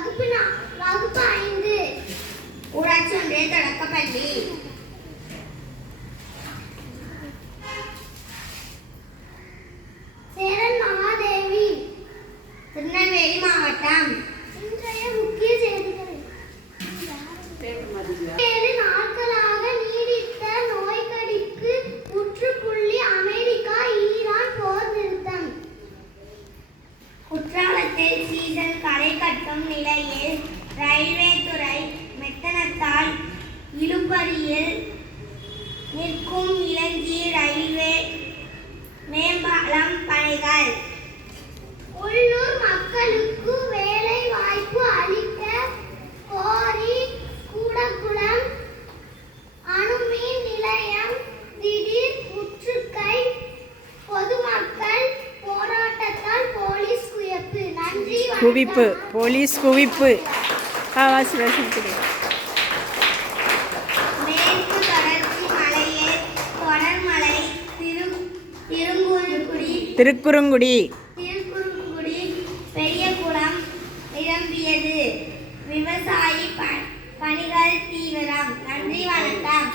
வகுப்பு 5 ஊராட்சி ஒன்றிய தொடக்கப்பள்ளி. சேரன் மகாதேவி, திருநெல்வேலி மாவட்டம். இன்றைய முக்கிய செய்திகள். 7 நாட்களாக நீடித்த நோய்க்கடிக்கு முற்றுப்புள்ளி. அமெரிக்கா ஈரான் போர் நிறுத்தம். குற்றாலத்தில் சீசன் களை கட்டும் நிலையில் ரயில்வே துறை மெத்தனத்தால் இழுபறியில் நிற்கும் இலங்கை ரயில்வே மேம்பாலம் பணிகள். உள்ளூர் மக்களுக்கு வேலை வாய்ப்பு அளிக்க கோரி கூடக்குளம் அணுமின் நிலையம் திடீர் முற்றுகை. பொதுமக்கள் போராட்டத்தால் போலீஸ் குவிப்பு. போலீஸ் குவிப்பு. மேற்கு தொடர்ச்சி மலையில் தொடர்மழை. திருக்குறுங்குடி பெரியகுளம் நிரம்பியது. விவசாயி பணிகள் தீவிரம். நன்றி, வணக்கம்.